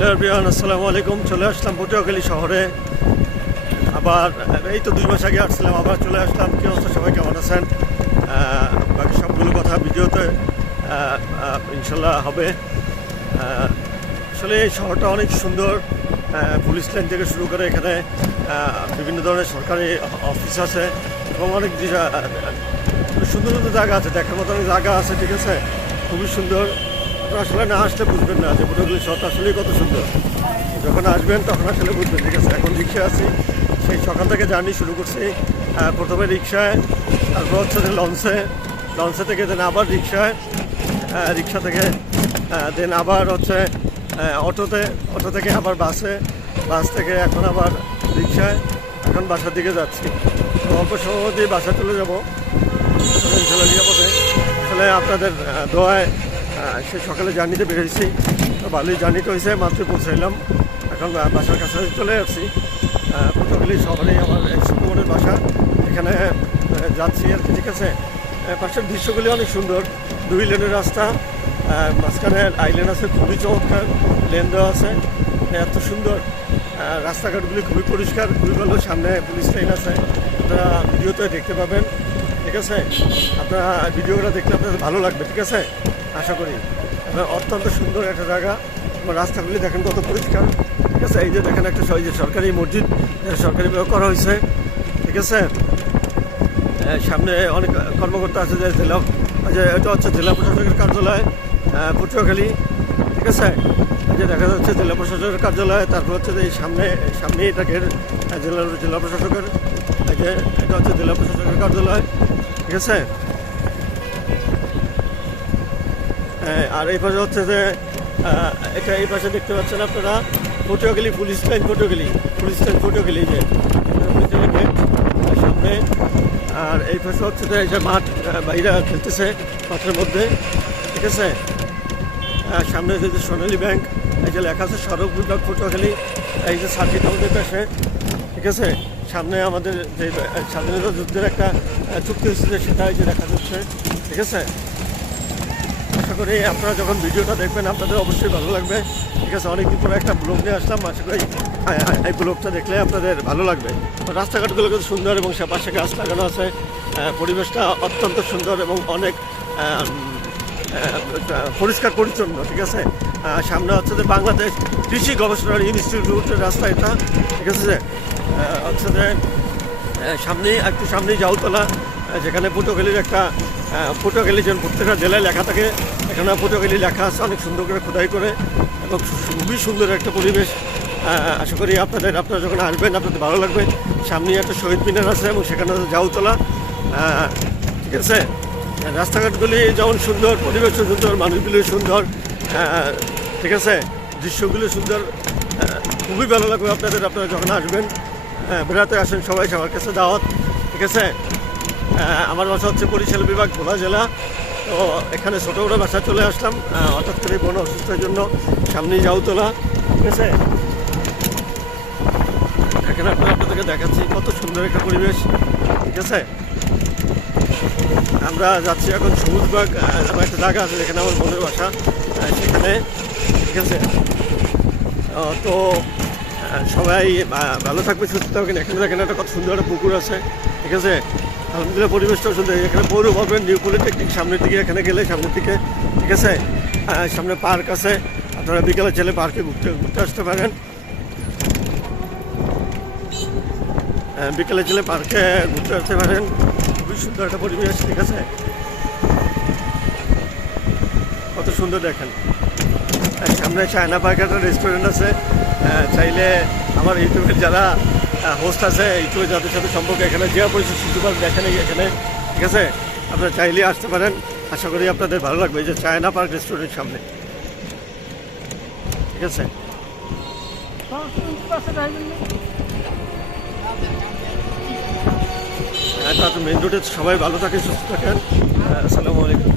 Hello everyone, আসসালামু আলাইকুম। চলে আসলাম পটুয়াখালী শহরে। আবার এই তো 2 মাস আগে আসছিলাম, আবার চলে আসলাম। কী অবস্থা, সবাই কেমন আছেন? বাকি সবগুলো কথা ভিডিওতে ইনশাল্লাহ হবে। আসলে এই শহরটা অনেক সুন্দর। পুলিশ লাইন থেকে শুরু করে এখানে বিভিন্ন ধরনের সরকারি অফিস আছে এবং অনেক সুন্দর সুন্দর জায়গা আছে, দেখার মতো অনেক জায়গা আছে। ঠিক আছে, খুবই সুন্দর। আসলে না আসলে বুঝবেন না যে পটুয়াখালী শহরটা আসলেই কত সুন্দর। যখন আসবেন তখন আসলে বুঝবেন। ঠিক আছে, এখন রিক্সা আছি, সেই সকাল থেকে জার্নি শুরু করছি। প্রথমে রিক্সায়, তারপর হচ্ছে যে লঞ্চে থেকে দেন আবার রিক্সায়, রিক্সা থেকে দেন আবার হচ্ছে অটো থেকে আবার বাস থেকে এখন আবার রিক্সায়, এখন বাসার দিকে যাচ্ছি। তো অল্প সময় মধ্যেই বাসা চলে যাবো ইনশাল্লাহ নিরাপদে। আসলে আপনাদের দোয়ায় সে সকালে জার্নিতে বেরিয়েছি, তো ভালোই জার্নিটা হয়েছে। মাত্র পৌঁছাইলাম, এখন বাসার কাছে চলে আসছি। পটুয়াখালী শহরে আমার সুকুমারের বাসা, এখানে যাচ্ছি আর কি। ঠিক আছে, পাশের দৃশ্যগুলি অনেক সুন্দর। 2 লেনের রাস্তা, মাঝখানে আইল্যান্ড আছে, খুবই চমৎকার লেন দেওয়া আছে, এত সুন্দর। রাস্তাঘাটগুলি খুবই পরিষ্কার, খুবই ভালো। সামনে পুলিশ লাইন আছে, আপনারা ভিডিওতে দেখতে পাবেন। ঠিক আছে, আপনারা ভিডিওটা দেখলে আপনাদের ভালো লাগবে। ঠিক আছে, আশা করি। অত্যন্ত সুন্দর একটা জায়গা। রাস্তাগুলি দেখেন কত পরিষ্কার। ঠিক আছে, এই যে দেখেন একটা সরকারি মসজিদ, সরকারিভাবে করা হয়েছে। ঠিক আছে, সামনে অনেক কর্মকর্তা আছে, যে এটা হচ্ছে জেলা প্রশাসকের কার্যালয় পটুয়াখালী। ঠিক আছে, এই যে দেখা যাচ্ছে জেলা প্রশাসকের কার্যালয়। তারপর হচ্ছে যে এই সামনে এটাকে জেলা প্রশাসকের, এই যে এটা হচ্ছে জেলা প্রশাসকের কার্যালয়। ঠিক আছে, আর এই পাশে হচ্ছে যে এটা এই পাশে দেখতে পাচ্ছেন আপনারা পটুয়াখালী পুলিশ লাইন পটুয়াখালী যে গেট সামনে। আর এই পাশে হচ্ছে যে এই যে মাঠ, বাইরে খেলতেছে মাঠের মধ্যে। ঠিক আছে, সামনে যে সোনালী ব্যাংক, এই যে লেখা আছে সড়ক বিভাগ পটুয়াখালী, এই যে সার্কিট আমাদের পাশে। ঠিক আছে, সামনে আমাদের যে স্বাধীনতা যুদ্ধের একটা চুক্তি হচ্ছে সেটা এই যে দেখা যাচ্ছে। ঠিক আছে, আশা করি আপনারা যখন ভিডিওটা দেখবেন আপনাদের অবশ্যই ভালো লাগবে। ঠিক আছে, অনেকদিন পরে একটা ব্লগ নিয়ে আসলাম, আশা করি এই ব্লগটা দেখলে আপনাদের ভালো লাগবে। রাস্তাঘাটগুলো কিন্তু সুন্দর এবং সে পাশে গাছ লাগানো আছে। পরিবেশটা অত্যন্ত সুন্দর এবং অনেক পরিষ্কার পরিচ্ছন্ন। ঠিক আছে, সামনে হচ্ছে যে বাংলাদেশ কৃষি গবেষণা ইনস্টিটিউটের রাস্তা এটা। ঠিক আছে, হচ্ছে যে একটু সামনেই জাউতলা, যেখানে পটুয়াখালীর একটা পটুয়াখালী যেন প্রত্যেকটা জেলায় লেখা থাকে, এখানে পটুয়াখালী লেখা আছে অনেক সুন্দর করে খোদাই করে, এবং খুবই সুন্দর একটা পরিবেশ। আশা করি আপনারা যখন আসবেন আপনাদের ভালো লাগবে। সামনে একটা শহীদ মিনার আছে এবং সেখানে জাউতলা। ঠিক আছে, রাস্তাঘাটগুলি যেমন সুন্দর, পরিবেশও সুন্দর, মানুষগুলি সুন্দর। ঠিক আছে, দৃশ্যগুলো সুন্দর, খুবই ভালো লাগবে আপনারা যখন আসবেন। বেড়াতে আসেন, সবার কাছে দাওয়াত। ঠিক আছে, আমার বাসা হচ্ছে বরিশাল বিভাগ, ভোলা জেলা। তো এখানে ছোটো বড়ো বাসা চলে আসলাম হঠাৎ করে বোন অসুস্থের জন্য। সামনেই জাউতলা। ঠিক আছে, এখানে আপনাদেরকে দেখাচ্ছি কত সুন্দর একটা পরিবেশ। ঠিক আছে, আমরা যাচ্ছি এখন সবুজবাগ, আমার একটা জায়গা আছে যেখানে আমার বোনের বাসা, সেখানে। ঠিক আছে, তো সবাই ভালো থাকবে, সুস্থ থাকবেন। এখানে দেখেন একটা কত সুন্দর একটা পুকুর আছে। ঠিক আছে, আলহামদুলিল্লাহ পরিবেশটাও সুন্দর। এখানে পৌর ভবন, নিউ পলিটেকনিক সামনের দিকে, এখানে গেলে সামনের দিকে। ঠিক আছে, সামনে পার্ক আছে, আপনারা বিকেলে চলে পার্কে ঘুরতে আসতে পারেন। বিকেলে চলে পার্কে ঘুরতে আসতে পারেন, খুবই সুন্দর একটা পরিবেশ। ঠিক আছে, কত সুন্দর দেখেন। সামনে চায়না পার্ক একটা রেস্টুরেন্ট আছে। চাইলে আমার ইউটিউবের যারা হোস্ট আছে, ইউটিউবে যাদের সাথে সম্পর্ক, এখানে যে পরিচিত সুযোগ দেখেন এখানে। ঠিক আছে, আপনারা চাইলে আসতে পারেন, আশা করি আপনাদের ভালো লাগবে। এই যে চায়না পার্ক রেস্টুরেন্টের সামনে। ঠিক আছে, মেন রোডে সবাই ভালো থাকে, সুস্থ থাকেন। আসসালামু আলাইকুম।